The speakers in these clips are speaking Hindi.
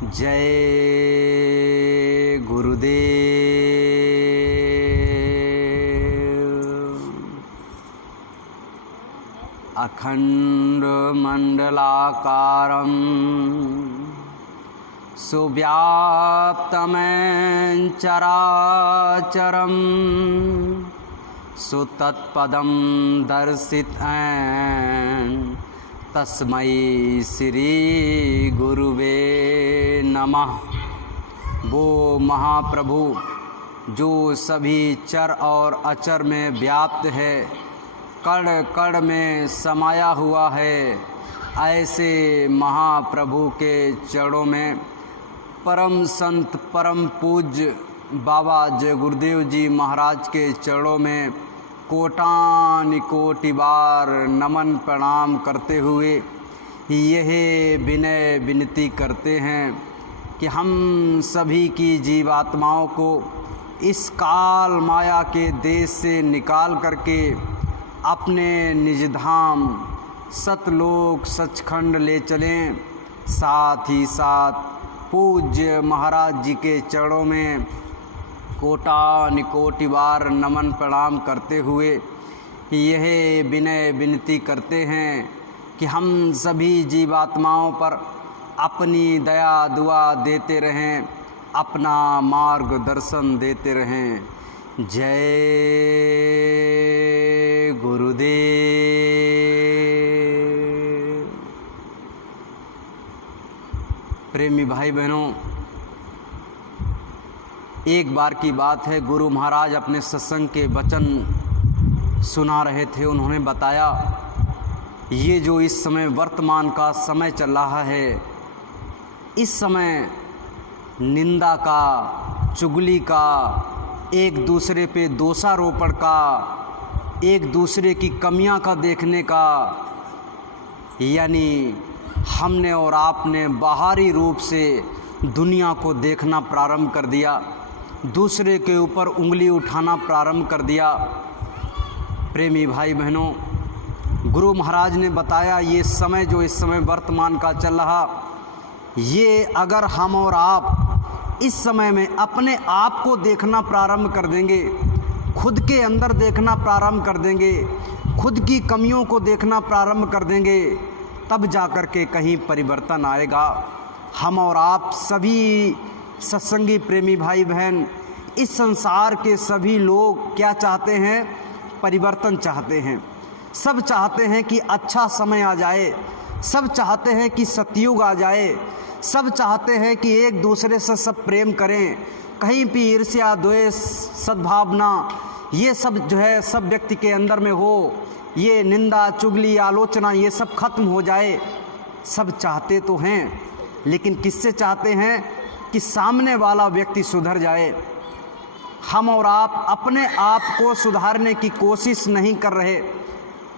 जय गुरुदेव। अखंडमंडलाकारं सुव्याप्तं चराचरं सुतत्पदं दर्शितं तस्मै श्री गुरुवे नमः। वो महाप्रभु जो सभी चर और अचर में व्याप्त है, कण कण में समाया हुआ है, ऐसे महाप्रभु के चरणों में परम संत परम पूज्य बाबा जय गुरुदेव जी महाराज के चरणों में कोटान कोटि बार नमन प्रणाम करते हुए यह विनय विनती करते हैं कि हम सभी की जीवात्माओं को इस काल माया के देश से निकाल करके अपने निज धाम सतलोक सचखंड ले चलें। साथ ही साथ पूज्य महाराज जी के चरणों में कोटान कोटि बार नमन प्रणाम करते हुए यह विनय विनती करते हैं कि हम सभी जीवात्माओं पर अपनी दया दुआ देते रहें, अपना मार्गदर्शन देते रहें। जय गुरुदेव। प्रेमी भाई बहनों, एक बार की बात है, गुरु महाराज अपने सत्संग के वचन सुना रहे थे। उन्होंने बताया ये जो इस समय वर्तमान का समय चल रहा है, इस समय निंदा का, चुगली का, एक दूसरे पे दोषारोपण का, एक दूसरे की कमियां का देखने का, यानी हमने और आपने बाहरी रूप से दुनिया को देखना प्रारंभ कर दिया, दूसरे के ऊपर उंगली उठाना प्रारंभ कर दिया। प्रेमी भाई बहनों, गुरु महाराज ने बताया ये समय जो इस समय वर्तमान का चल रहा, ये अगर हम और आप इस समय में अपने आप को देखना प्रारंभ कर देंगे, खुद के अंदर देखना प्रारंभ कर देंगे, खुद की कमियों को देखना प्रारंभ कर देंगे, तब जाकर के कहीं परिवर्तन आएगा। हम और आप सभी सत्संगी प्रेमी भाई बहन, इस संसार के सभी लोग क्या चाहते हैं? परिवर्तन चाहते हैं। सब चाहते हैं कि अच्छा समय आ जाए, सब चाहते हैं कि सतयुग आ जाए, सब चाहते हैं कि एक दूसरे से सब प्रेम करें, कहीं भी ईर्ष्या द्वेष सद्भावना ये सब जो है सब व्यक्ति के अंदर में हो, ये निंदा चुगली आलोचना ये सब खत्म हो जाए। सब चाहते तो हैं, लेकिन किससे चाहते हैं? कि सामने वाला व्यक्ति सुधर जाए। हम और आप अपने आप को सुधारने की कोशिश नहीं कर रहे,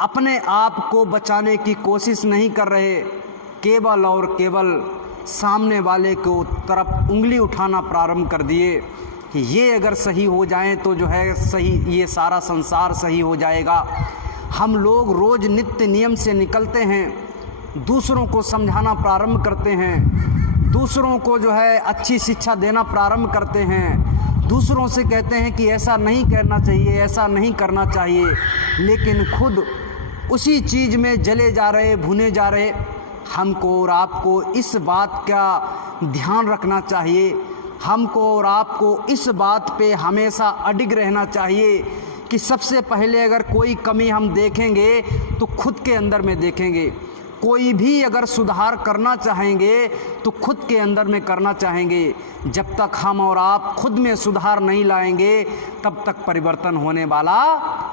अपने आप को बचाने की कोशिश नहीं कर रहे, केवल और केवल सामने वाले को तरफ उंगली उठाना प्रारंभ कर दिए कि ये अगर सही हो जाए तो जो है सही, ये सारा संसार सही हो जाएगा। हम लोग रोज़ नित्य नियम से निकलते हैं, दूसरों को समझाना प्रारंभ करते हैं, दूसरों को जो है अच्छी शिक्षा देना प्रारंभ करते हैं, दूसरों से कहते हैं कि ऐसा नहीं करना चाहिए, ऐसा नहीं करना चाहिए, लेकिन खुद उसी चीज़ में जले जा रहे, भुने जा रहे। हमको और आपको इस बात का ध्यान रखना चाहिए, हमको और आपको इस बात पे हमेशा अडिग रहना चाहिए कि सबसे पहले अगर कोई कमी हम देखेंगे तो खुद के अंदर में देखेंगे। कोई भी अगर सुधार करना चाहेंगे तो खुद के अंदर में करना चाहेंगे। जब तक हम और आप खुद में सुधार नहीं लाएंगे तब तक परिवर्तन होने वाला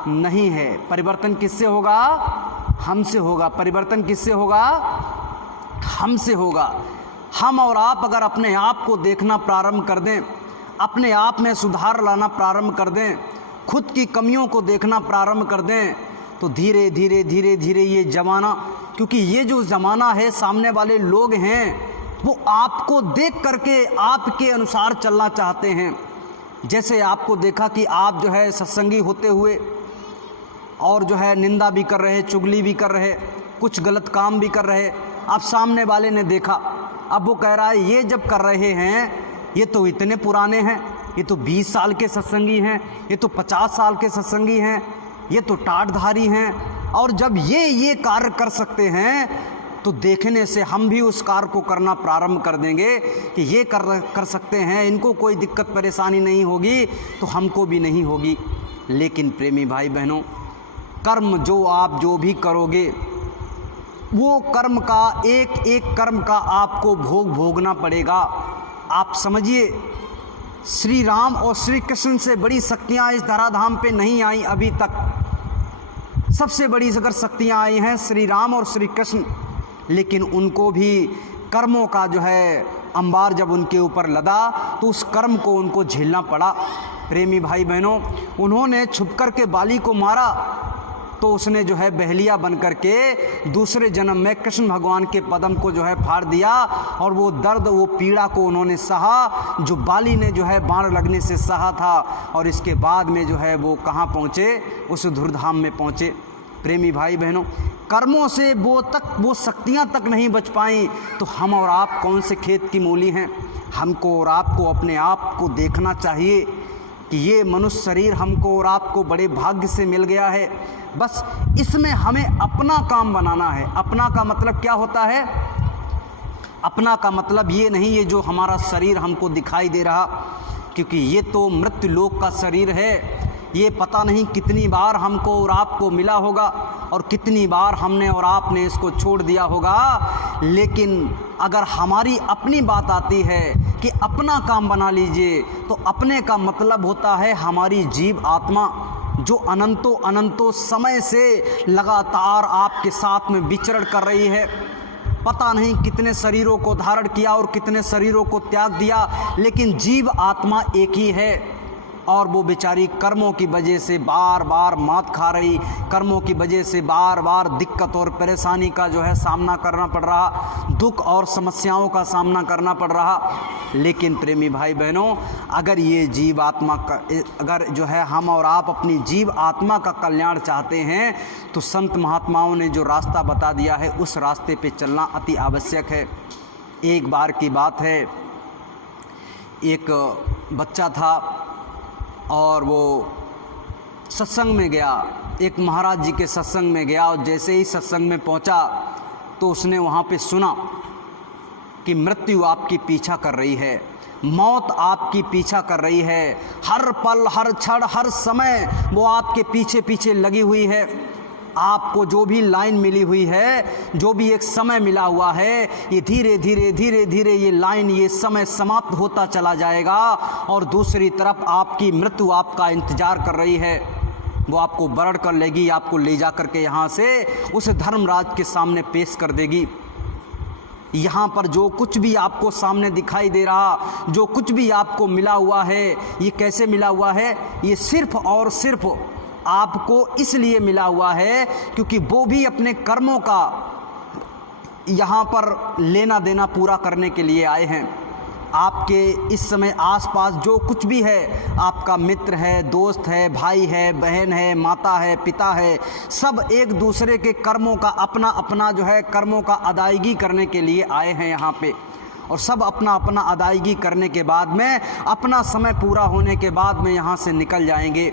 नहीं है। परिवर्तन किससे होगा? हमसे होगा। परिवर्तन किससे होगा? हमसे होगा। हम और आप अगर अपने आप को देखना प्रारंभ कर दें, अपने आप में सुधार लाना प्रारंभ कर दें, खुद की कमियों को देखना प्रारंभ कर दें, तो धीरे धीरे धीरे धीरे ये ज़माना, क्योंकि ये जो ज़माना है, सामने वाले लोग हैं वो आपको देख करके आपके अनुसार चलना चाहते हैं। जैसे आपको देखा कि आप जो है सत्संगी होते हुए और जो है निंदा भी कर रहे, चुगली भी कर रहे, कुछ गलत काम भी कर रहे, आप सामने वाले ने देखा अब वो कह रहा है ये जब कर रहे हैं ये तो इतने पुराने हैं, ये तो 20 साल के सत्संगी हैं, ये तो 50 साल के सत्संगी हैं, ये तो टाटधारी हैं, और जब ये कार्य कर सकते हैं तो देखने से हम भी उस कार्य को करना प्रारंभ कर देंगे कि ये कर सकते हैं, इनको कोई दिक्कत परेशानी नहीं होगी तो हमको भी नहीं होगी। लेकिन प्रेमी भाई बहनों, कर्म जो भी करोगे वो कर्म का एक एक कर्म का आपको भोगना पड़ेगा। आप समझिए, श्री राम और श्री कृष्ण से बड़ी शक्तियाँ इस धराधाम पे नहीं आई अभी तक। सबसे बड़ी अगर शक्तियाँ आई हैं श्री राम और श्री कृष्ण, लेकिन उनको भी कर्मों का जो है अंबार जब उनके ऊपर लदा तो उस कर्म को उनको झेलना पड़ा। प्रेमी भाई बहनों, उन्होंने छुप कर के बाली को मारा तो उसने जो है बहलिया बन कर के दूसरे जन्म में कृष्ण भगवान के पदम को जो है फाड़ दिया, और वो दर्द वो पीड़ा को उन्होंने सहा जो बाली ने जो है बाण लगने से सहा था। और इसके बाद में जो है वो कहाँ पहुँचे, उस धुरधाम में पहुँचे। प्रेमी भाई बहनों, कर्मों से वो शक्तियाँ तक नहीं बच पाई तो हम और आप कौन से खेत की मूली हैं। हमको और आपको अपने आप को देखना चाहिए कि ये मनुष्य शरीर हमको और आपको बड़े भाग्य से मिल गया है। बस इसमें हमें अपना काम बनाना है। अपना का मतलब क्या होता है? अपना का मतलब ये नहीं ये जो हमारा शरीर हमको दिखाई दे रहा, क्योंकि ये तो मृत्यु लोक का शरीर है। ये पता नहीं कितनी बार हमको और आपको मिला होगा और कितनी बार हमने और आपने इसको छोड़ दिया होगा। लेकिन अगर हमारी अपनी बात आती है कि अपना काम बना लीजिए, तो अपने का मतलब होता है हमारी जीव आत्मा जो अनंतों समय से लगातार आपके साथ में विचरण कर रही है। पता नहीं कितने शरीरों को धारण किया और कितने शरीरों को त्याग दिया, लेकिन जीव आत्मा एक ही है। और वो बेचारी कर्मों की वजह से बार बार मात खा रही, कर्मों की वजह से बार बार दिक्कत और परेशानी का जो है सामना करना पड़ रहा, दुख और समस्याओं का सामना करना पड़ रहा। लेकिन प्रेमी भाई बहनों, अगर ये जीव आत्मा का, अगर जो है हम और आप अपनी जीव आत्मा का कल्याण चाहते हैं तो संत महात्माओं ने जो रास्ता बता दिया है उस रास्ते पे चलना अति आवश्यक है। एक बार की बात है, एक बच्चा था और वो सत्संग में गया, एक महाराज जी के सत्संग में गया, और जैसे ही सत्संग में पहुंचा तो उसने वहाँ पे सुना कि मृत्यु आपकी पीछा कर रही है, मौत आपकी पीछा कर रही है, हर पल हर क्षण हर समय वो आपके पीछे पीछे लगी हुई है। आपको जो भी लाइन मिली हुई है, जो भी एक समय मिला हुआ है, ये धीरे धीरे ये लाइन, ये समय समाप्त होता चला जाएगा और दूसरी तरफ आपकी मृत्यु आपका इंतजार कर रही है। वो आपको बरड़ कर लेगी, आपको ले जा कर के यहाँ से उस धर्मराज के सामने पेश कर देगी। यहाँ पर जो कुछ भी आपको सामने दिखाई दे रहा, जो कुछ भी आपको मिला हुआ है, ये कैसे मिला हुआ है? ये सिर्फ और सिर्फ आपको इसलिए मिला हुआ है क्योंकि वो भी अपने कर्मों का यहाँ पर लेना देना पूरा करने के लिए आए हैं। आपके इस समय आसपास जो कुछ भी है, आपका मित्र है, दोस्त है, भाई है, बहन है, माता है, पिता है, सब एक दूसरे के कर्मों का अपना अपना जो है कर्मों का अदायगी करने के लिए आए हैं यहाँ पे, और सब अपना अपना अदायगी करने के बाद में अपना समय पूरा होने के बाद में यहाँ से निकल जाएंगे।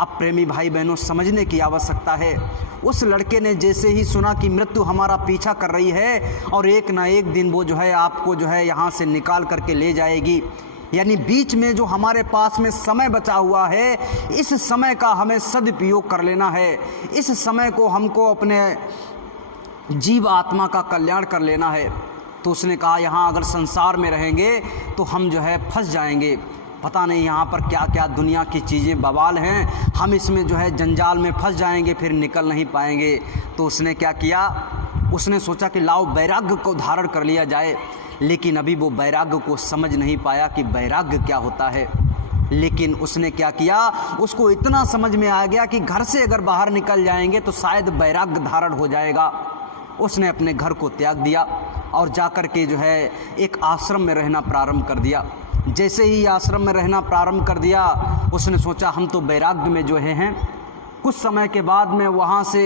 अब प्रेमी भाई बहनों, समझने की आवश्यकता है। उस लड़के ने जैसे ही सुना कि मृत्यु हमारा पीछा कर रही है और एक ना एक दिन वो जो है आपको जो है यहाँ से निकाल करके ले जाएगी, यानी बीच में जो हमारे पास में समय बचा हुआ है, इस समय का हमें सदुपयोग कर लेना है। इस समय को हमको अपने जीव आत्मा का कल्याण कर लेना है। तो उसने कहा यहाँ अगर संसार में रहेंगे तो हम जो है फंस जाएंगे, पता नहीं यहाँ पर क्या क्या दुनिया की चीज़ें बवाल हैं, हम इसमें जो है जंजाल में फंस जाएंगे, फिर निकल नहीं पाएंगे। तो उसने क्या किया, उसने सोचा कि लाओ वैराग्य को धारण कर लिया जाए, लेकिन अभी वो वैराग्य को समझ नहीं पाया कि वैराग्य क्या होता है। लेकिन उसने क्या किया, उसको इतना समझ में आ गया कि घर से अगर बाहर निकल जाएंगे तो शायद वैराग्य धारण हो जाएगा। उसने अपने घर को त्याग दिया और जाकर के जो है एक आश्रम में रहना प्रारंभ कर दिया। जैसे ही आश्रम में रहना प्रारंभ कर दिया, उसने सोचा हम तो वैराग्य में जो हैं। कुछ समय के बाद में वहाँ से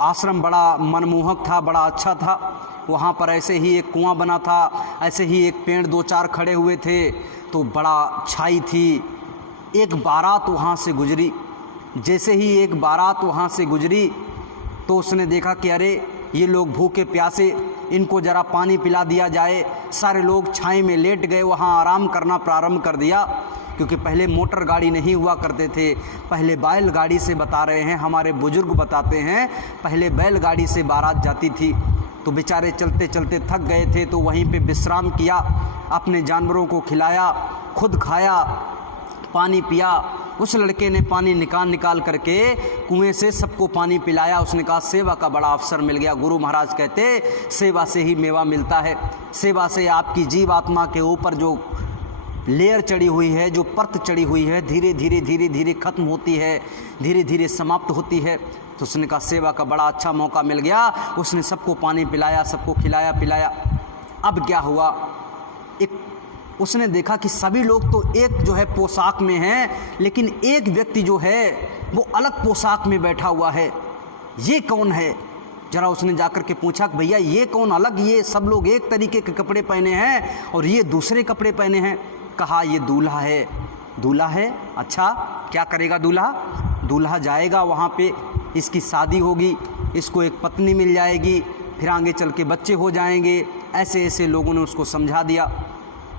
आश्रम बड़ा मनमोहक था, बड़ा अच्छा था। वहाँ पर ऐसे ही एक कुआं बना था, ऐसे ही एक पेड़ 2-4 खड़े हुए थे, तो बड़ा छाई थी। एक बारात वहाँ से गुजरी। जैसे ही एक बारात वहाँ से गुजरी तो उसने देखा कि अरे ये लोग भूखे प्यासे, इनको ज़रा पानी पिला दिया जाए। सारे लोग छाई में लेट गए, वहाँ आराम करना प्रारंभ कर दिया, क्योंकि पहले मोटर गाड़ी नहीं हुआ करते थे, पहले बैलगाड़ी से, बता रहे हैं हमारे बुजुर्ग बताते हैं, पहले बैलगाड़ी से बारात जाती थी। तो बेचारे चलते चलते थक गए थे, तो वहीं पे विश्राम किया, अपने जानवरों को खिलाया, खुद खाया, पानी पिया। उस लड़के ने पानी निकाल करके कुएं से सबको पानी पिलाया। उसने कहा सेवा का बड़ा अवसर मिल गया। गुरु महाराज कहते सेवा से ही मेवा मिलता है। सेवा से आपकी जीव आत्मा के ऊपर जो लेयर चढ़ी हुई है, जो परत चढ़ी हुई है, धीरे धीरे ख़त्म होती है, धीरे धीरे समाप्त होती है। तो उसने कहा सेवा का बड़ा अच्छा मौका मिल गया। उसने सबको पानी पिलाया, सबको खिलाया पिलाया। अब क्या हुआ, उसने देखा कि सभी लोग तो एक जो है पोशाक में हैं, लेकिन एक व्यक्ति जो है वो अलग पोशाक में बैठा हुआ है। ये कौन है? जरा उसने जाकर के पूछा कि भैया ये कौन अलग, ये सब लोग एक तरीके के कपड़े पहने हैं और ये दूसरे कपड़े पहने हैं। कहा ये दूल्हा है। दूल्हा है? अच्छा, क्या करेगा दूल्हा? दूल्हा जाएगा वहाँ पे, इसकी शादी होगी, इसको एक पत्नी मिल जाएगी, फिर आगे चल के बच्चे हो जाएंगे। ऐसे ऐसे लोगों ने उसको समझा दिया।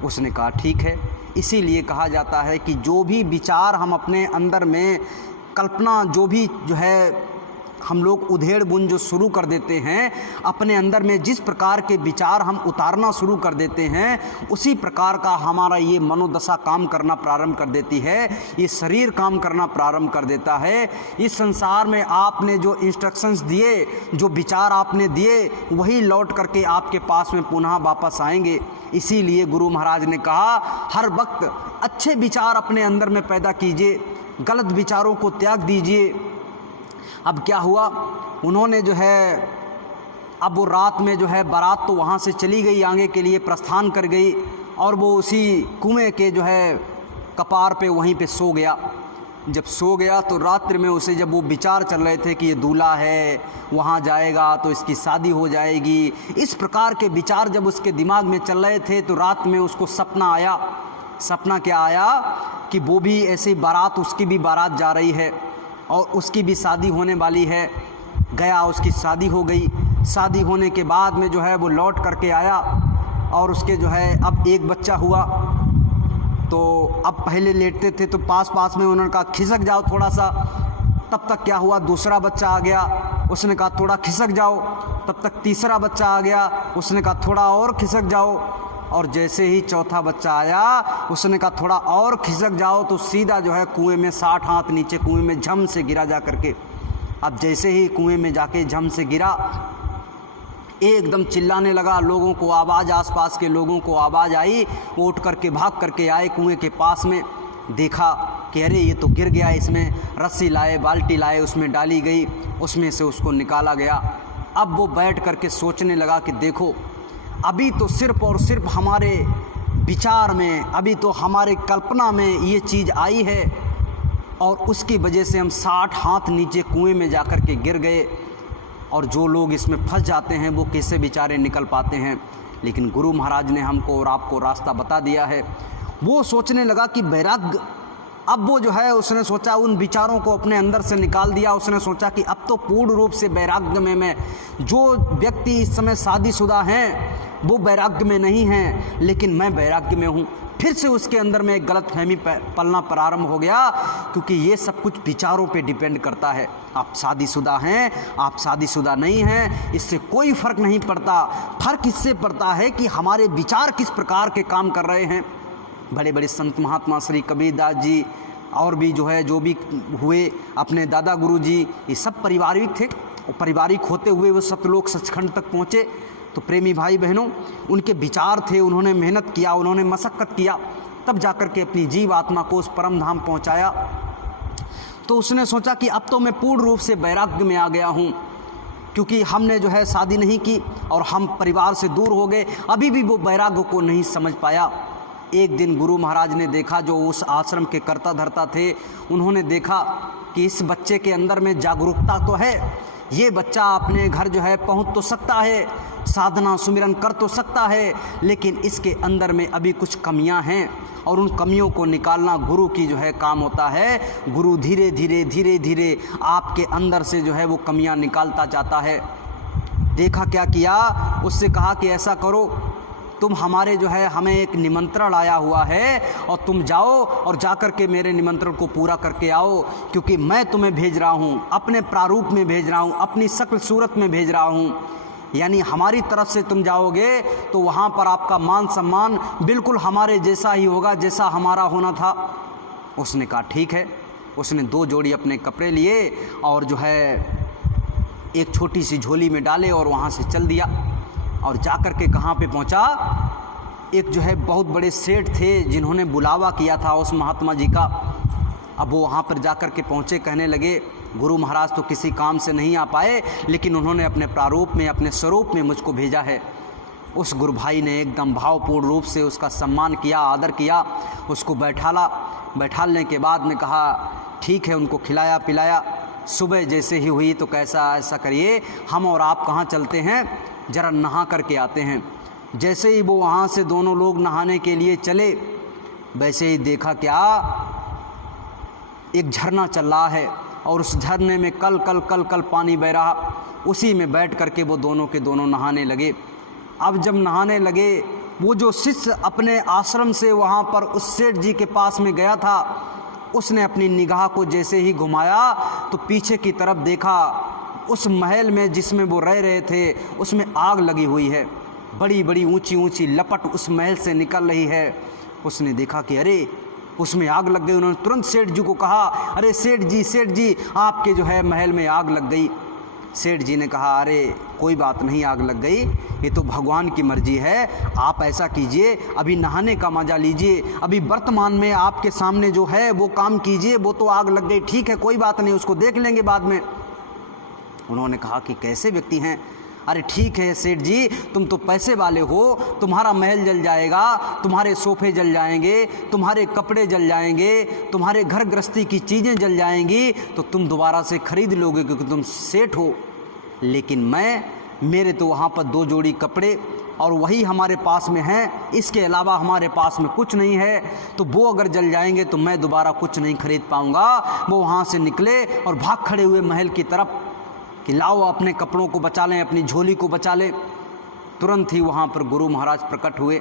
उसने कहा ठीक है। इसीलिए कहा जाता है कि जो भी विचार हम अपने अंदर में कल्पना, जो भी जो है हम लोग उधेड़ बुन जो शुरू कर देते हैं, अपने अंदर में जिस प्रकार के विचार हम उतारना शुरू कर देते हैं, उसी प्रकार का हमारा ये मनोदशा काम करना प्रारंभ कर देती है, ये शरीर काम करना प्रारंभ कर देता है। इस संसार में आपने जो इंस्ट्रक्शंस दिए, जो विचार आपने दिए, वही लौट करके आपके पास में पुनः वापस आएंगे। इसीलिए गुरु महाराज ने कहा हर वक्त अच्छे विचार अपने अंदर में पैदा कीजिए, गलत विचारों को त्याग दीजिए। अब क्या हुआ, उन्होंने जो है, अब वो रात में जो है बारात तो वहाँ से चली गई, आगे के लिए प्रस्थान कर गई, और वो उसी कुएं के जो है कपार पे वहीं पे सो गया। जब सो गया तो रात्रि में उसे, जब वो विचार चल रहे थे कि ये दूल्हा है, वहाँ जाएगा तो इसकी शादी हो जाएगी, इस प्रकार के विचार जब उसके दिमाग में चल रहे थे, तो रात में उसको सपना आया। सपना क्या आया कि वो भी ऐसे बारात, उसकी भी बारात जा रही है और उसकी भी शादी होने वाली है। गया, उसकी शादी हो गई। शादी होने के बाद में जो है वो लौट करके आया और उसके जो है अब एक बच्चा हुआ। तो अब पहले लेटते थे तो पास पास में उन्होंने कहा खिसक जाओ थोड़ा सा। तब तक क्या हुआ, दूसरा बच्चा आ गया, उसने कहा थोड़ा खिसक जाओ। तब तक तीसरा बच्चा आ गया, उसने कहा थोड़ा और खिसक जाओ। और जैसे ही चौथा बच्चा आया, उसने कहा थोड़ा और खिसक जाओ, तो सीधा जो है कुएं में 60 हाथ नीचे कुएं में झम से गिरा जा करके। अब जैसे ही कुएं में जाके झम से गिरा, एकदम चिल्लाने लगा, लोगों को आवाज़, आसपास के लोगों को आवाज़ आई। वो उठ करके भाग करके आए कुएं के पास में, देखा कि अरे ये तो गिर गया। इसमें रस्सी लाए, बाल्टी लाए, उसमें डाली गई, उसमें से उसको निकाला गया। अब वो बैठ करके सोचने लगा कि देखो, अभी तो सिर्फ और सिर्फ हमारे विचार में, अभी तो हमारे कल्पना में ये चीज़ आई है, और उसकी वजह से हम 60 हाथ नीचे कुएं में जाकर के गिर गए। और जो लोग इसमें फंस जाते हैं वो कैसे बेचारे निकल पाते हैं। लेकिन गुरु महाराज ने हमको और आपको रास्ता बता दिया है। वो सोचने लगा कि वैराग्य, अब वो जो है उसने सोचा, उन विचारों को अपने अंदर से निकाल दिया। उसने सोचा कि अब तो पूर्ण रूप से वैराग्य में मैं, जो व्यक्ति इस समय शादीशुदा हैं वो वैराग्य में नहीं हैं, लेकिन मैं वैराग्य में हूँ। फिर से उसके अंदर में एक गलतफहमी पलना प्रारंभ हो गया, क्योंकि ये सब कुछ विचारों पे डिपेंड करता है। आप शादीशुदा हैं, आप शादीशुदा नहीं हैं, इससे कोई फ़र्क नहीं पड़ता। फ़र्क इससे पड़ता है कि हमारे विचार किस प्रकार के काम कर रहे हैं। बड़े बड़े संत महात्मा श्री कबीरदास जी और भी जो है, जो भी हुए, अपने दादा गुरु जी, ये सब पारिवारिक थे, और पारिवारिक होते हुए वो सतलोक सचखंड तक पहुँचे। तो प्रेमी भाई बहनों, उनके विचार थे, उन्होंने मेहनत किया, उन्होंने मशक्क़त किया, तब जाकर के अपनी जीव आत्मा को उस परम धाम पहुँचाया। तो उसने सोचा कि अब तो मैं पूर्ण रूप से वैराग्य में आ गया हूँ, क्योंकि हमने जो है शादी नहीं की और हम परिवार से दूर हो गए। अभी भी वो वैराग्य को नहीं समझ पाया। एक दिन गुरु महाराज ने देखा, जो उस आश्रम के कर्ता धर्ता थे, उन्होंने देखा कि इस बच्चे के अंदर में जागरूकता तो है, ये बच्चा अपने घर जो है पहुंच तो सकता है, साधना सुमिरन कर तो सकता है, लेकिन इसके अंदर में अभी कुछ कमियां हैं और उन कमियों को निकालना गुरु की जो है काम होता है। गुरु धीरे धीरे धीरे धीरे आपके अंदर से जो है वो कमियां निकालता जाता है। देखा क्या किया, उससे कहा कि ऐसा करो, तुम हमारे जो है हमें एक निमंत्रण आया हुआ है और तुम जाओ और जाकर के मेरे निमंत्रण को पूरा करके आओ, क्योंकि मैं तुम्हें भेज रहा हूँ, अपने प्रारूप में भेज रहा हूँ, अपनी शक्ल सूरत में भेज रहा हूँ। यानी हमारी तरफ से तुम जाओगे तो वहाँ पर आपका मान सम्मान बिल्कुल हमारे जैसा ही होगा जैसा हमारा होना था। उसने कहा ठीक है। उसने 2 जोड़ी अपने कपड़े लिए और जो है एक छोटी सी झोली में डाले और वहाँ से चल दिया। और जाकर के कहाँ पे पहुँचा, एक जो है बहुत बड़े सेठ थे जिन्होंने बुलावा किया था उस महात्मा जी का। अब वो वहाँ पर जाकर के पहुँचे, कहने लगे गुरु महाराज तो किसी काम से नहीं आ पाए, लेकिन उन्होंने अपने प्रारूप में, अपने स्वरूप में मुझको भेजा है। उस गुरु भाई ने एकदम भावपूर्ण रूप से उसका सम्मान किया, आदर किया, उसको बैठालने के बाद में कहा ठीक है, उनको खिलाया पिलाया। सुबह जैसे ही हुई तो कैसा ऐसा करिए, हम और आप कहाँ चलते हैं, ज़रा नहा करके आते हैं। जैसे ही वो वहाँ से दोनों लोग नहाने के लिए चले, वैसे ही देखा क्या, एक झरना चल रहा है और उस झरने में कल कल कल कल पानी बह रहा। उसी में बैठ करके वो दोनों के दोनों नहाने लगे। अब जब नहाने लगे, वो जो शिष्य अपने आश्रम से वहाँ पर उस सेठ जी के पास में गया था, उसने अपनी निगाह को जैसे ही घुमाया तो पीछे की तरफ देखा, उस महल में जिसमें वो रह रहे थे उसमें आग लगी हुई है। बड़ी बड़ी ऊंची ऊंची लपट उस महल से निकल रही है। उसने देखा कि अरे उसमें आग लग गई। उन्होंने तुरंत सेठ जी को कहा, अरे सेठ जी आपके जो है महल में आग लग गई। सेठ जी ने कहा, अरे कोई बात नहीं, आग लग गई, ये तो भगवान की मर्जी है। आप ऐसा कीजिए, अभी नहाने का मजा लीजिए, अभी वर्तमान में आपके सामने जो है वो काम कीजिए। वो तो आग लग गई, ठीक है, कोई बात नहीं, उसको देख लेंगे बाद में। उन्होंने कहा कि कैसे व्यक्ति हैं। अरे ठीक है सेठ जी, तुम तो पैसे वाले हो, तुम्हारा महल जल जाएगा, तुम्हारे सोफे जल जाएंगे, तुम्हारे कपड़े जल जाएंगे, तुम्हारे घर गृहस्थी की चीज़ें जल जाएंगी, तो तुम दोबारा से खरीद लोगे क्योंकि तुम सेठ हो। लेकिन मेरे तो वहाँ पर 2 जोड़ी कपड़े और वही हमारे पास में हैं, इसके अलावा हमारे पास में कुछ नहीं है। तो वो अगर जल जाएंगे तो मैं दोबारा कुछ नहीं खरीद पाऊँगा। वो वहाँ से निकले और भाग खड़े हुए महल की तरफ कि लाओ अपने कपड़ों को बचा लें, अपनी झोली को बचा लें। तुरंत ही वहाँ पर गुरु महाराज प्रकट हुए।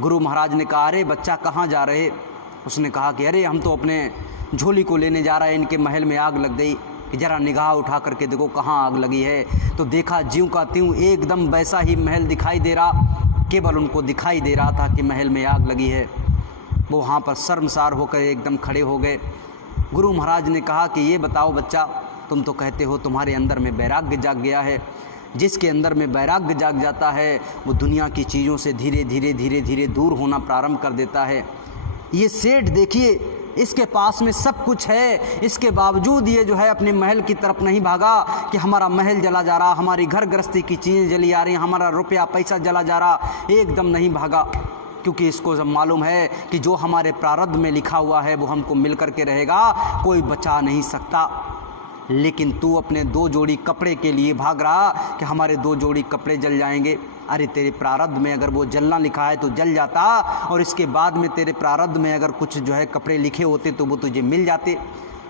गुरु महाराज ने कहा, अरे बच्चा कहाँ जा रहे। उसने कहा कि अरे हम तो अपने झोली को लेने जा रहे हैं, इनके महल में आग लग गई, कि ज़रा निगाह उठा करके देखो कहाँ आग लगी है। तो देखा ज्यों का त्यों एकदम वैसा ही महल दिखाई दे रहा। केवल उनको दिखाई दे रहा था कि महल में आग लगी है। वो वहाँ पर शर्मसार होकर एकदम खड़े हो गए। गुरु महाराज ने कहा कि ये बताओ बच्चा, तुम तो कहते हो तुम्हारे अंदर में वैराग्य जाग गया है। जिसके अंदर में वैराग्य जाग जाता है वो दुनिया की चीज़ों से धीरे धीरे धीरे धीरे दूर होना प्रारंभ कर देता है। ये सेठ देखिए, इसके पास में सब कुछ है, इसके बावजूद ये जो है अपने महल की तरफ नहीं भागा कि हमारा महल जला जा रहा, हमारी घर गृहस्थी की चीज़ें जली आ रही, हमारा रुपया पैसा जला जा रहा। एकदम नहीं भागा, क्योंकि इसको जब मालूम है कि जो हमारे प्रारब्ध में लिखा हुआ है वो हमको मिल करके रहेगा, कोई बचा नहीं सकता। लेकिन तू अपने 2 जोड़ी कपड़े के लिए भाग रहा कि हमारे 2 जोड़ी कपड़े जल जाएंगे। अरे तेरे प्रारब्ध में अगर वो जलना लिखा है तो जल जाता, और इसके बाद में तेरे प्रारब्ध में अगर कुछ जो है कपड़े लिखे होते तो वो तुझे मिल जाते।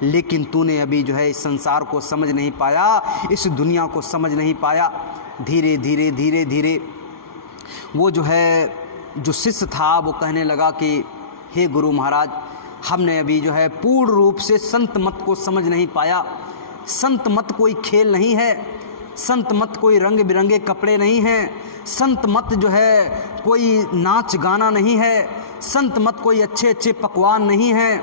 लेकिन तूने अभी जो है इस संसार को समझ नहीं पाया, इस दुनिया को समझ नहीं पाया। धीरे धीरे धीरे धीरे वो जो है जो शिष्य था वो कहने लगा कि हे गुरु महाराज, हमने अभी जो है पूर्ण रूप से संत मत को समझ नहीं पाया। संत मत कोई खेल नहीं है, संत मत कोई रंग बिरंगे कपड़े नहीं हैं, संत मत जो है कोई नाच गाना नहीं है, संत मत कोई अच्छे अच्छे पकवान नहीं हैं।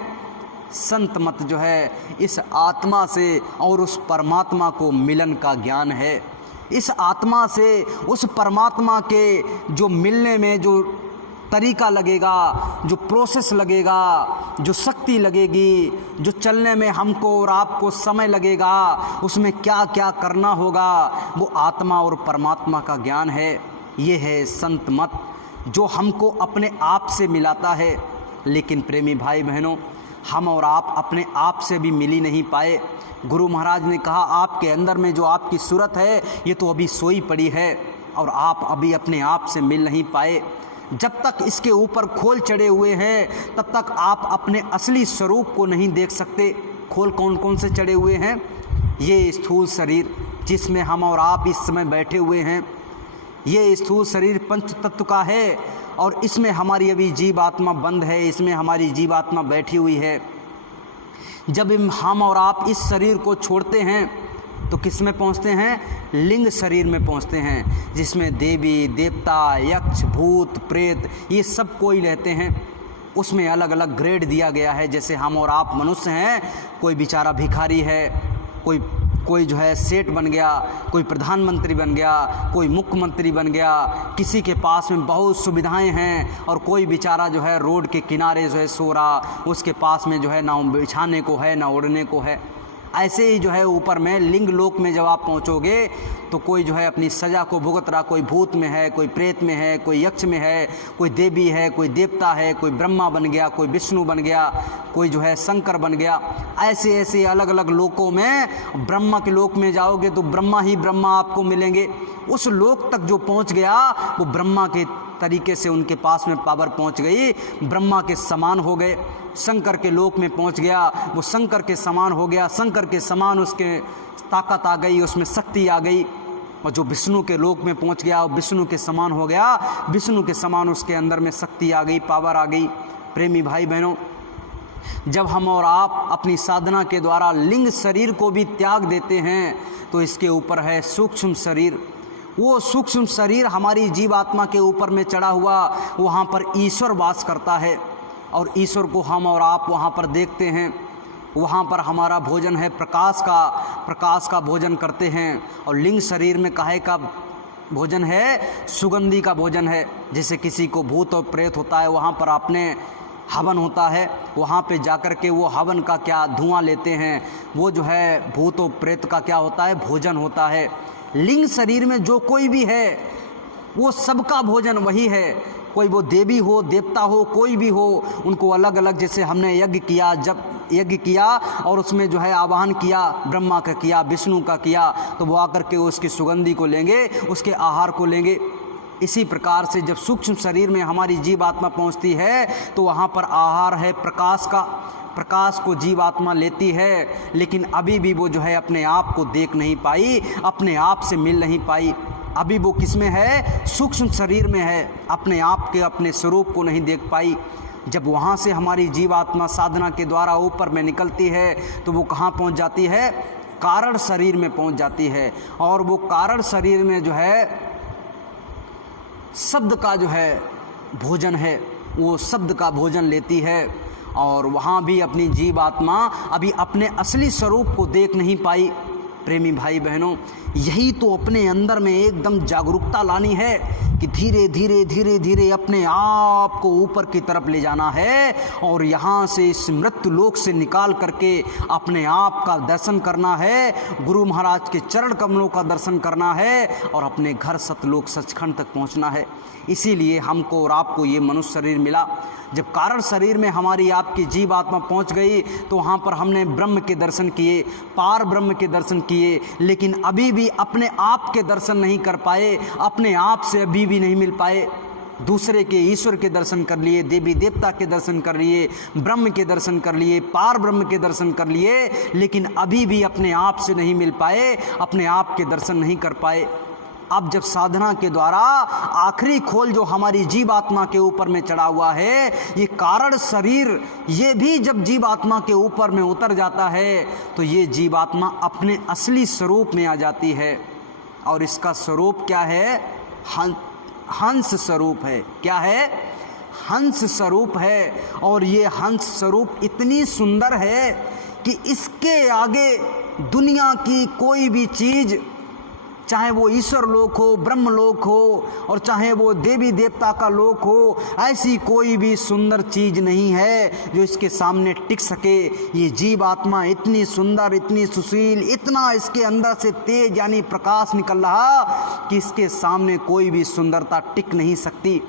संत मत जो है इस आत्मा से और उस परमात्मा को मिलन का ज्ञान है। इस आत्मा से उस परमात्मा के जो मिलने में जो तरीका लगेगा, जो प्रोसेस लगेगा, जो शक्ति लगेगी, जो चलने में हमको और आपको समय लगेगा, उसमें क्या क्या करना होगा, वो आत्मा और परमात्मा का ज्ञान है। ये है संत मत, जो हमको अपने आप से मिलाता है। लेकिन प्रेमी भाई बहनों, हम और आप अपने आप से भी मिल ही नहीं पाए। गुरु महाराज ने कहा आपके अंदर में जो आपकी सूरत है ये तो अभी सोई पड़ी है और आप अभी अपने आप से मिल नहीं पाए। जब तक इसके ऊपर खोल चढ़े हुए हैं तब तक आप अपने असली स्वरूप को नहीं देख सकते। खोल कौन कौन से चढ़े हुए हैं? ये स्थूल शरीर जिसमें हम और आप इस समय बैठे हुए हैं, ये स्थूल शरीर पंच तत्व का है और इसमें हमारी अभी जीव आत्मा बंद है, इसमें हमारी जीव आत्मा बैठी हुई है। जब हम और आप इस शरीर को छोड़ते हैं तो किस में पहुंचते हैं? लिंग शरीर में पहुंचते हैं, जिसमें देवी देवता यक्ष भूत प्रेत ये सब कोई रहते हैं। उसमें अलग अलग ग्रेड दिया गया है। जैसे हम और आप मनुष्य हैं, कोई बेचारा भिखारी है, कोई जो है सेठ बन गया, कोई प्रधानमंत्री बन गया, कोई मुख्यमंत्री बन गया, किसी के पास में बहुत सुविधाएं हैं और कोई बेचारा जो है रोड के किनारे जो है सो रहा, उसके पास में जो है ना बिछाने को है ना ओढ़ने को है। ऐसे ही जो है ऊपर में लिंग लोक में जब आप पहुंचोगे तो कोई जो है अपनी सज़ा को भुगत रहा, कोई भूत में है, कोई प्रेत में है, कोई यक्ष में है, कोई देवी है, कोई देवता है, कोई ब्रह्मा बन गया, कोई विष्णु बन गया, कोई जो है शंकर बन गया। ऐसे ऐसे अलग अलग लोकों में ब्रह्मा के लोक में जाओगे तो ब्रह्मा ही ब्रह्मा आपको मिलेंगे। उस लोक तक जो पहुँच गया वो ब्रह्मा के तरीके से उनके पास में पावर पहुँच गई, ब्रह्मा के समान हो गए। शंकर के लोक में पहुंच गया, वो शंकर के समान हो गया, शंकर के समान उसके ताकत आ गई, उसमें शक्ति आ गई। और जो विष्णु के लोक में पहुंच गया वो विष्णु के समान हो गया, विष्णु के समान उसके अंदर में शक्ति आ गई, पावर आ गई। प्रेमी भाई बहनों, जब हम और आप अपनी साधना के द्वारा लिंग शरीर को भी त्याग देते हैं तो इसके ऊपर है सूक्ष्म शरीर। वो सूक्ष्म शरीर हमारी जीवात्मा के ऊपर में चढ़ा हुआ, वहाँ पर ईश्वर वास करता है और ईश्वर को हम और आप वहाँ पर देखते हैं। वहाँ पर हमारा भोजन है प्रकाश का भोजन करते हैं। और लिंग शरीर में काहे का भोजन है? सुगंधी का भोजन है। जैसे किसी को भूत और प्रेत होता है, वहाँ पर आपने हवन होता है, वहाँ पे जाकर के वो हवन का क्या धुआं लेते हैं, वो जो है भूत और प्रेत का क्या होता है? भोजन होता है। लिंग शरीर में जो कोई भी है वो सबका भोजन वही है। कोई वो देवी हो देवता हो कोई भी हो, उनको अलग अलग, जैसे हमने यज्ञ किया, जब यज्ञ किया और उसमें जो है आवाहन किया, ब्रह्मा का किया, विष्णु का किया, तो वो आकर के उसकी सुगंधी को लेंगे, उसके आहार को लेंगे। इसी प्रकार से जब सूक्ष्म शरीर में हमारी जीव आत्मा पहुंचती है तो वहाँ पर आहार है प्रकाश का। प्रकाश को जीव आत्मा लेती है, लेकिन अभी भी वो जो है अपने आप को देख नहीं पाई, अपने आप से मिल नहीं पाई। अभी वो किस में है? सूक्ष्म शरीर में है, अपने आप के अपने स्वरूप को नहीं देख पाई। जब वहाँ से हमारी जीवात्मा साधना के द्वारा ऊपर में निकलती है तो वो कहाँ पहुँच जाती है? कारण शरीर में पहुँच जाती है। और वो कारण शरीर में जो है शब्द का जो है भोजन है, वो शब्द का भोजन लेती है और वहाँ भी अपनी जीवात्मा अभी अपने असली स्वरूप को देख नहीं पाई। प्रेमी भाई बहनों, यही तो अपने अंदर में एकदम जागरूकता लानी है कि धीरे धीरे धीरे धीरे अपने आप को ऊपर की तरफ ले जाना है और यहाँ से इस मृत्यु लोक से निकाल करके अपने आप का दर्शन करना है, गुरु महाराज के चरण कमलों का दर्शन करना है और अपने घर सतलोक सचखंड तक पहुँचना है। इसीलिए हमको और आपको ये मनुष्य शरीर मिला। जब कारण शरीर में हमारी आपकी जीव आत्मा पहुंच गई तो वहाँ पर हमने ब्रह्म के दर्शन किए, पार ब्रह्म के दर्शन किए, लेकिन अभी भी अपने आप के दर्शन नहीं कर पाए, अपने आप से अभी भी नहीं मिल पाए। दूसरे के ईश्वर के दर्शन कर लिए, देवी देवता के दर्शन कर लिए, ब्रह्म के दर्शन कर लिए, पार ब्रह्म के दर्शन कर लिए, लेकिन अभी भी अपने आप से नहीं मिल पाए, अपने आप के दर्शन नहीं कर पाए। अब जब साधना के द्वारा आखिरी खोल जो हमारी जीव आत्मा के ऊपर में चढ़ा हुआ है, ये कारण शरीर, ये भी जब जीव आत्मा के ऊपर में उतर जाता है तो ये जीव आत्मा अपने असली स्वरूप में आ जाती है। और इसका स्वरूप क्या है? हंस स्वरूप है। क्या है? हंस स्वरूप है। और ये हंस स्वरूप इतनी सुंदर है कि इसके आगे दुनिया की कोई भी चीज़, चाहे वो ईश्वर लोक हो, ब्रह्म लोक हो और चाहे वो देवी देवता का लोक हो, ऐसी कोई भी सुंदर चीज़ नहीं है जो इसके सामने टिक सके। ये जीव आत्मा इतनी सुंदर, इतनी सुशील, इतना इसके अंदर से तेज यानी प्रकाश निकल रहा कि इसके सामने कोई भी सुंदरता टिक नहीं सकती।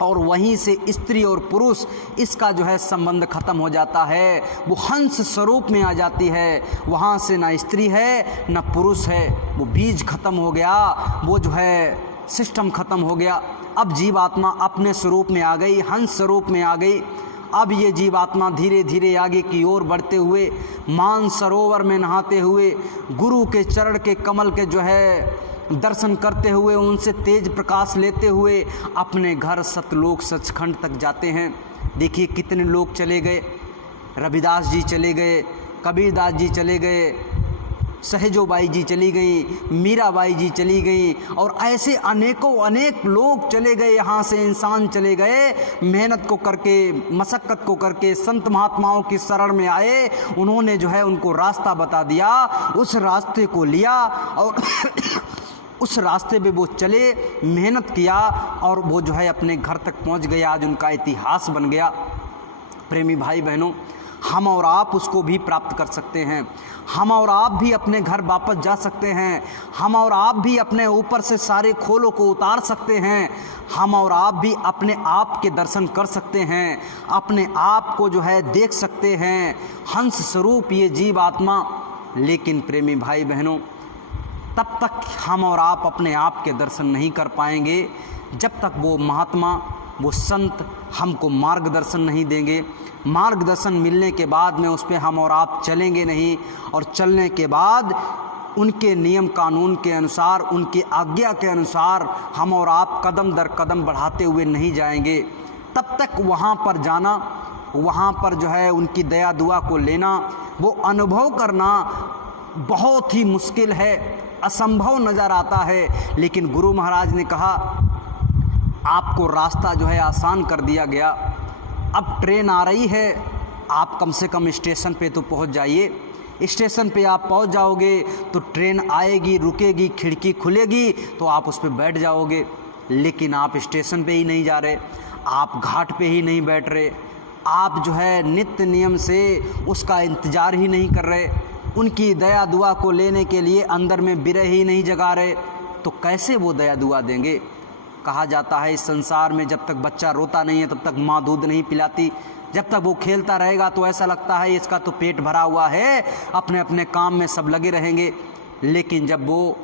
और वहीं से स्त्री और पुरुष इसका जो है संबंध खत्म हो जाता है, वो हंस स्वरूप में आ जाती है। वहाँ से ना स्त्री है ना पुरुष है, वो बीज खत्म हो गया, वो जो है सिस्टम खत्म हो गया। अब जीवात्मा अपने स्वरूप में आ गई, हंस स्वरूप में आ गई। अब ये जीवात्मा धीरे धीरे आगे की ओर बढ़ते हुए, मानसरोवर में नहाते हुए, गुरु के चरण के कमल के जो है दर्शन करते हुए, उनसे तेज प्रकाश लेते हुए अपने घर सतलोक सचखंड तक जाते हैं। देखिए कितने लोग चले गए, रविदास जी चले गए, कबीरदास जी चले गए, सहजोबाई जी चली गई, मीराबाई जी चली गई, और ऐसे अनेकों अनेक लोग चले गए। यहाँ से इंसान चले गए, मेहनत को करके, मशक्क़त को करके संत महात्माओं की शरण में आए। उन्होंने जो है उनको रास्ता बता दिया, उस रास्ते को लिया और उस रास्ते पे वो चले, मेहनत किया और वो जो है अपने घर तक पहुंच गए। आज उनका इतिहास बन गया। प्रेमी भाई बहनों, हम और आप उसको भी प्राप्त कर सकते हैं। हम और आप भी अपने घर वापस जा सकते हैं। हम और आप भी अपने ऊपर से सारे खोलों को उतार सकते हैं। हम और आप भी अपने आप के दर्शन कर सकते हैं, अपने आप को जो है देख सकते हैं, हंस स्वरूप ये जीव आत्मा। लेकिन प्रेमी भाई बहनों, तब तक हम और आप अपने आप के दर्शन नहीं कर पाएंगे जब तक वो महात्मा, वो संत हमको मार्गदर्शन नहीं देंगे। मार्गदर्शन मिलने के बाद में उस पर हम और आप चलेंगे नहीं, और चलने के बाद उनके नियम कानून के अनुसार, उनकी आज्ञा के अनुसार हम और आप कदम दर कदम बढ़ाते हुए नहीं जाएंगे। तब तक वहाँ पर जाना, वहाँ पर जो है उनकी दया दुआ को लेना, वो अनुभव करना बहुत ही मुश्किल है, असंभव नज़र आता है। लेकिन गुरु महाराज ने कहा आपको रास्ता जो है आसान कर दिया गया। अब ट्रेन आ रही है, आप कम से कम स्टेशन पे तो पहुंच जाइए। स्टेशन पे आप पहुंच जाओगे तो ट्रेन आएगी, रुकेगी, खिड़की खुलेगी तो आप उस पर बैठ जाओगे। लेकिन आप स्टेशन पे ही नहीं जा रहे, आप घाट पे ही नहीं बैठ रहे, आप जो है नित्य नियम से उसका इंतज़ार ही नहीं कर रहे, उनकी दया दुआ को लेने के लिए अंदर में बिरह ही नहीं जगा रहे, तो कैसे वो दया दुआ देंगे। कहा जाता है इस संसार में जब तक बच्चा रोता नहीं है तब तक माँ दूध नहीं पिलाती। जब तक वो खेलता रहेगा तो ऐसा लगता है इसका तो पेट भरा हुआ है, अपने अपने काम में सब लगे रहेंगे। लेकिन जब वो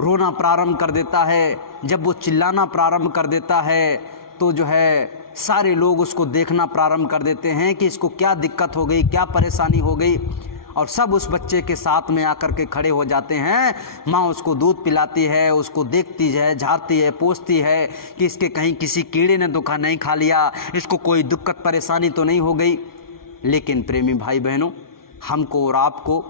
रोना प्रारंभ कर देता है, जब वो चिल्लाना प्रारंभ कर देता है, तो जो है सारे लोग उसको देखना प्रारंभ कर देते हैं कि इसको क्या दिक्कत हो गई, क्या परेशानी हो गई, और सब उस बच्चे के साथ में आकर के खड़े हो जाते हैं। माँ उसको दूध पिलाती है, उसको देखती है, झाड़ती है, पोंछती है कि इसके कहीं किसी कीड़े ने धोखा नहीं खा लिया, इसको कोई दिक्कत परेशानी तो नहीं हो गई। लेकिन प्रेमी भाई बहनों, हमको और आपको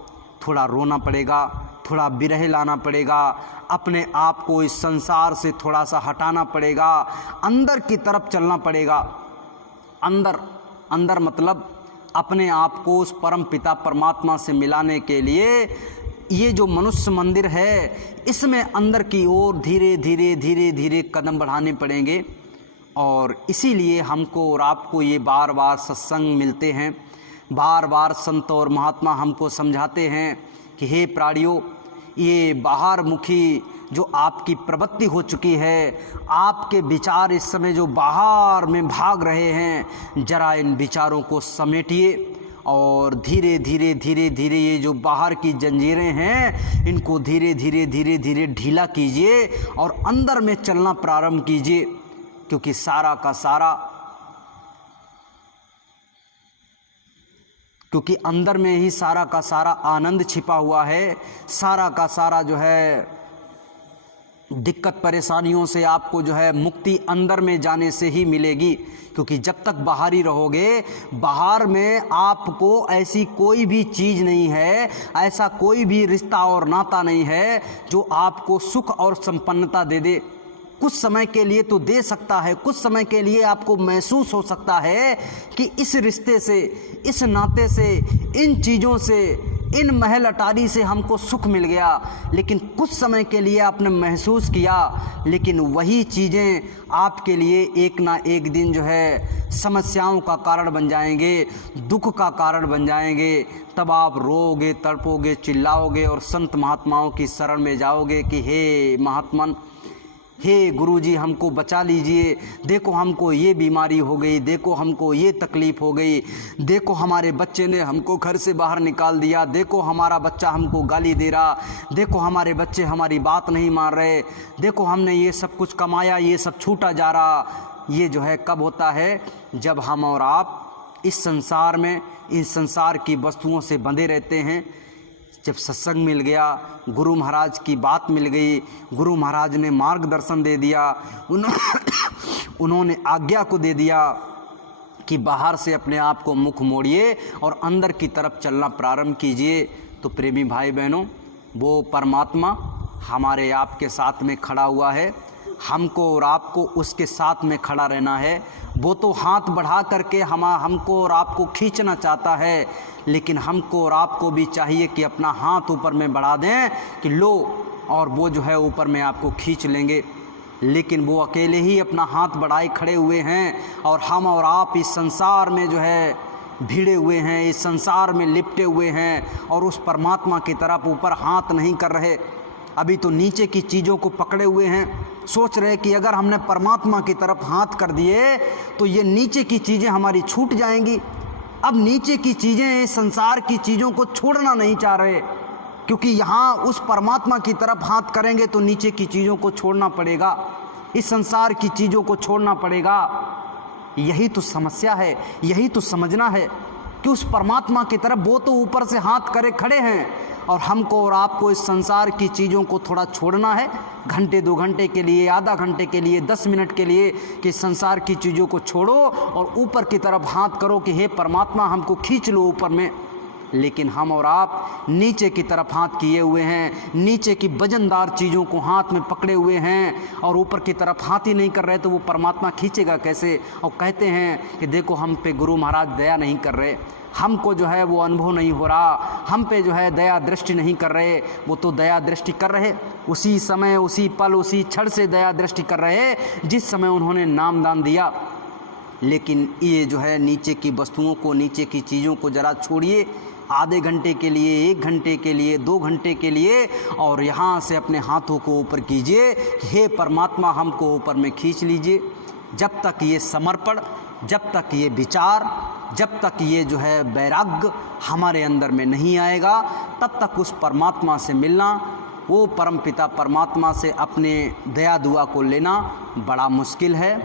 थोड़ा रोना पड़ेगा, थोड़ा बिरह लाना पड़ेगा, अपने आप को इस संसार से थोड़ा सा हटाना पड़ेगा, अंदर की तरफ चलना पड़ेगा। अंदर अंदर मतलब अपने आप को उस परम पिता परमात्मा से मिलाने के लिए ये जो मनुष्य मंदिर है, इसमें अंदर की ओर धीरे धीरे धीरे धीरे कदम बढ़ाने पड़ेंगे। और इसीलिए हमको और आपको ये बार बार सत्संग मिलते हैं, बार बार संत और महात्मा हमको समझाते हैं कि हे प्राणियों, ये बाहर मुखी जो आपकी प्रवृत्ति हो चुकी है, आपके विचार इस समय जो बाहर में भाग रहे हैं, जरा इन विचारों को समेटिए और धीरे धीरे धीरे धीरे ये जो बाहर की जंजीरें हैं, इनको धीरे धीरे धीरे धीरे ढीला कीजिए और अंदर में चलना प्रारंभ कीजिए। क्योंकि सारा का सारा, क्योंकि अंदर में ही सारा का सारा आनंद छिपा हुआ है। सारा का सारा जो है दिक्कत परेशानियों से आपको जो है मुक्ति अंदर में जाने से ही मिलेगी। क्योंकि जब तक बाहर ही रहोगे, बाहर में आपको ऐसी कोई भी चीज़ नहीं है, ऐसा कोई भी रिश्ता और नाता नहीं है जो आपको सुख और संपन्नता दे दे। कुछ समय के लिए तो दे सकता है, कुछ समय के लिए आपको महसूस हो सकता है कि इस रिश्ते से, इस नाते से, इन चीज़ों से, इन महल अटारी से हमको सुख मिल गया। लेकिन कुछ समय के लिए आपने महसूस किया, लेकिन वही चीज़ें आपके लिए एक ना एक दिन जो है समस्याओं का कारण बन जाएंगे, दुख का कारण बन जाएंगे। तब आप रोओगे, तड़पोगे, चिल्लाओगे और संत महात्माओं की शरण में जाओगे कि हे महात्मन, हे गुरुजी हमको बचा लीजिए, देखो हमको ये बीमारी हो गई, देखो हमको ये तकलीफ़ हो गई, देखो हमारे बच्चे ने हमको घर से बाहर निकाल दिया, देखो हमारा बच्चा हमको गाली दे रहा, देखो हमारे बच्चे हमारी बात नहीं मान रहे, देखो हमने ये सब कुछ कमाया ये सब छूटा जा रहा। ये जो है कब होता है? जब हम और आप इस संसार में इन संसार की वस्तुओं से बंधे रहते हैं। जब सत्संग मिल गया, गुरु महाराज की बात मिल गई, गुरु महाराज ने मार्गदर्शन दे दिया, उन्होंने आज्ञा को दे दिया कि बाहर से अपने आप को मुख मोड़िए और अंदर की तरफ चलना प्रारंभ कीजिए, तो प्रेमी भाई बहनों, वो परमात्मा हमारे आपके साथ में खड़ा हुआ है। हमको और आपको उसके साथ में खड़ा रहना है। वो तो हाथ बढ़ा करके हमको और आपको खींचना चाहता है, लेकिन हमको और आपको भी चाहिए कि अपना हाथ ऊपर में बढ़ा दें कि लो, और वो जो है ऊपर में आपको खींच लेंगे। लेकिन वो अकेले ही अपना हाथ बढ़ाए खड़े हुए हैं, और हम और आप इस संसार में जो है भिड़े हुए हैं, इस संसार में लिपटे हुए हैं, और उस परमात्मा की तरफ ऊपर हाथ नहीं कर रहे। अभी तो नीचे की चीज़ों को पकड़े हुए हैं, सोच रहे कि अगर हमने परमात्मा की तरफ हाथ कर दिए तो ये नीचे की चीज़ें हमारी छूट जाएंगी। अब नीचे की चीज़ें, संसार की चीज़ों को छोड़ना नहीं चाह रहे, क्योंकि यहाँ उस परमात्मा की तरफ हाथ करेंगे तो नीचे की चीज़ों को छोड़ना पड़ेगा, इस संसार की चीज़ों को छोड़ना पड़ेगा। यही तो समस्या है, यही तो समझना है कि उस परमात्मा की तरफ वो तो ऊपर से हाथ करे खड़े हैं, और हमको और आपको इस संसार की चीज़ों को थोड़ा छोड़ना है, घंटे 2 घंटे के लिए, आधा घंटे के लिए, 10 मिनट के लिए, कि संसार की चीज़ों को छोड़ो और ऊपर की तरफ हाथ करो कि हे परमात्मा हमको खींच लो ऊपर में। लेकिन हम और आप नीचे की तरफ हाथ किए हुए हैं, नीचे की वजनदार चीज़ों को हाथ में पकड़े हुए हैं, और ऊपर की तरफ हाथ ही नहीं कर रहे, तो वो परमात्मा खींचेगा कैसे? और कहते हैं कि देखो हम पे गुरु महाराज दया नहीं कर रहे, हमको जो है वो अनुभव नहीं हो रहा, हम पे जो है दया दृष्टि नहीं कर रहे। वो तो दया दृष्टि कर रहे, उसी समय, उसी पल, उसी क्षण से दया दृष्टि कर रहे जिस समय उन्होंने नाम दान दिया। लेकिन ये जो है नीचे की वस्तुओं को, नीचे की चीज़ों को ज़रा छोड़िए, आधे घंटे के लिए, 1 घंटे के लिए, 2 घंटे के लिए, और यहाँ से अपने हाथों को ऊपर कीजिए कि हे परमात्मा हमको ऊपर में खींच लीजिए। जब तक ये समर्पण, जब तक ये विचार, जब तक ये जो है वैराग्य हमारे अंदर में नहीं आएगा, तब तक उस परमात्मा से मिलना, वो परमपिता परमात्मा से अपने दया दुआ को लेना बड़ा मुश्किल है।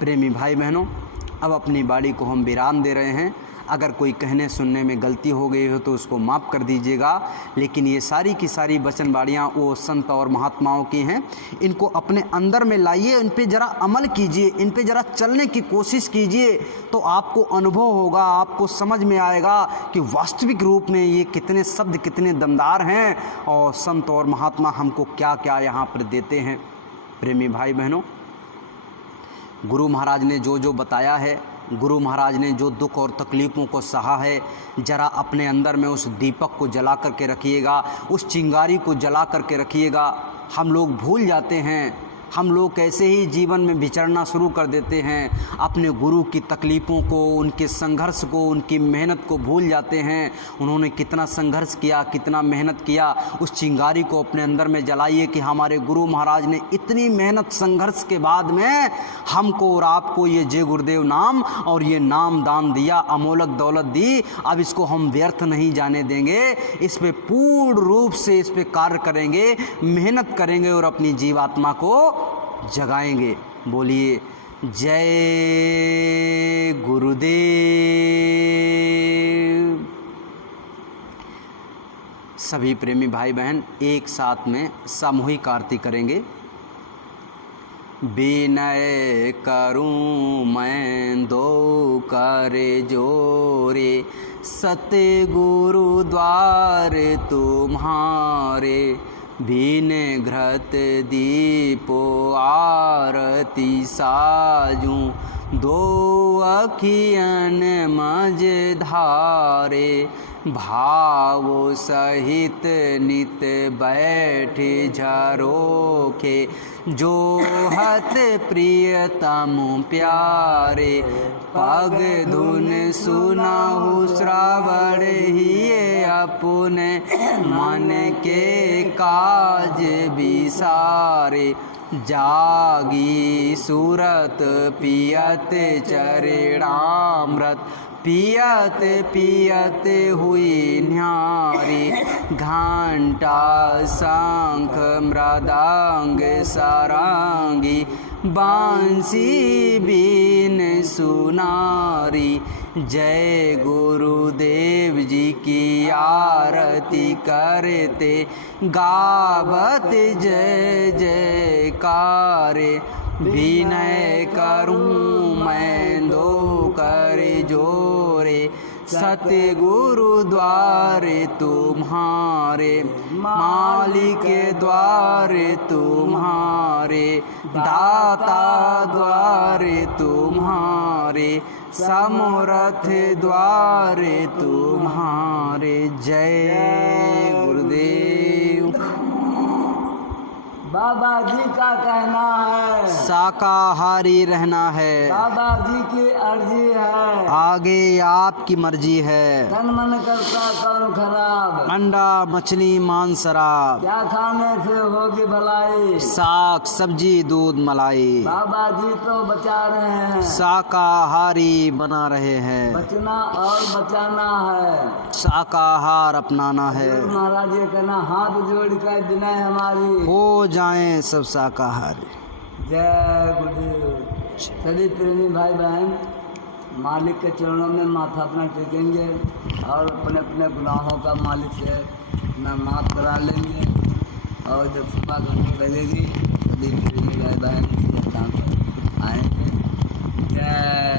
प्रेमी भाई बहनों, अब अपनी बाड़ी को हम विराम दे रहे हैं। अगर कोई कहने सुनने में गलती हो गई हो तो उसको माफ़ कर दीजिएगा, लेकिन ये सारी की सारी वचनबाड़ियाँ वो संत और महात्माओं की हैं। इनको अपने अंदर में लाइए, इन पे ज़रा अमल कीजिए, इन पे ज़रा चलने की कोशिश कीजिए, तो आपको अनुभव होगा, आपको समझ में आएगा कि वास्तविक रूप में ये कितने शब्द कितने दमदार हैं, और संत और महात्मा हमको क्या क्या यहाँ पर देते हैं। प्रेमी भाई बहनों, गुरु महाराज ने जो जो बताया है, गुरु महाराज ने जो दुख और तकलीफ़ों को सहा है, ज़रा अपने अंदर में उस दीपक को जला करके रखिएगा, उस चिंगारी को जला करके रखिएगा। हम लोग भूल जाते हैं, हम लोग कैसे ही जीवन में विचरना शुरू कर देते हैं, अपने गुरु की तकलीफ़ों को, उनके संघर्ष को, उनकी मेहनत को भूल जाते हैं। उन्होंने कितना संघर्ष किया, कितना मेहनत किया, उस चिंगारी को अपने अंदर में जलाइए कि हमारे गुरु महाराज ने इतनी मेहनत संघर्ष के बाद में हमको और आपको ये जय गुरुदेव नाम और ये नाम दान दिया, अमोलक दौलत दी। अब इसको हम व्यर्थ नहीं जाने देंगे, इस पर पूर्ण रूप से इस पर कार्य करेंगे, मेहनत करेंगे और अपनी जीवात्मा को जगाएंगे। बोलिए जय गुरुदेव। सभी प्रेमी भाई बहन एक साथ में सामूहिक आरती करेंगे। विनय करूं मैं दो कर जोरे, सतगुरु द्वार तुम्हारे, बिन घृत दीपो आरती साजूं, दो अखियन मझ धारे, भावो सहित नित बैठे झरोखे, जो हत प्रियतम प्यारे, पग धुन सुनाहु श्रावण हिये, अपने मन के काज विसारे, जागी सूरत पियत चरणामृत, पियत पियत हुई न्यारी, घंटा शंख मृदंग सारंगी, बांसी बीन सुनारी। जय गुरुदेव जी की आरती करते, गावत जय जयकारे, विनय करूं मैं दो कर जोरे, सतगुरु द्वारे तुम्हारे, मालिक द्वारे तुम्हारे, दाता द्वारे तुम्हारे, समर्थ द्वारे तुम्हारे। जय गुरुदेव। बाबा जी का कहना है शाकाहारी रहना है, बाबा जी की अर्जी है, आगे आपकी मर्जी है। तन मन करता कौन खराब, अंडा मछली मांस शराब, क्या खाने से होगी भलाई, साग सब्जी दूध मलाई। बाबा जी तो बचा रहे हैं, शाकाहारी बना रहे हैं, बचना और बचाना है, शाकाहार अपनाना है। महाराज ये कहना, हाथ जोड़ कर विनय हमारी, हो जाएं सब शाकाहारी। जय गुरुदेव। सभी प्रेमी भाई बहन मालिक के चरणों में माथा अपना टेकेंगे और अपने अपने गुनाहों का मालिक से अपना माफ़ करा लेंगे। और जब सुबह घंटी लगेगी सभी प्रेमी भाई बहन स्थान पर आएंगे। जय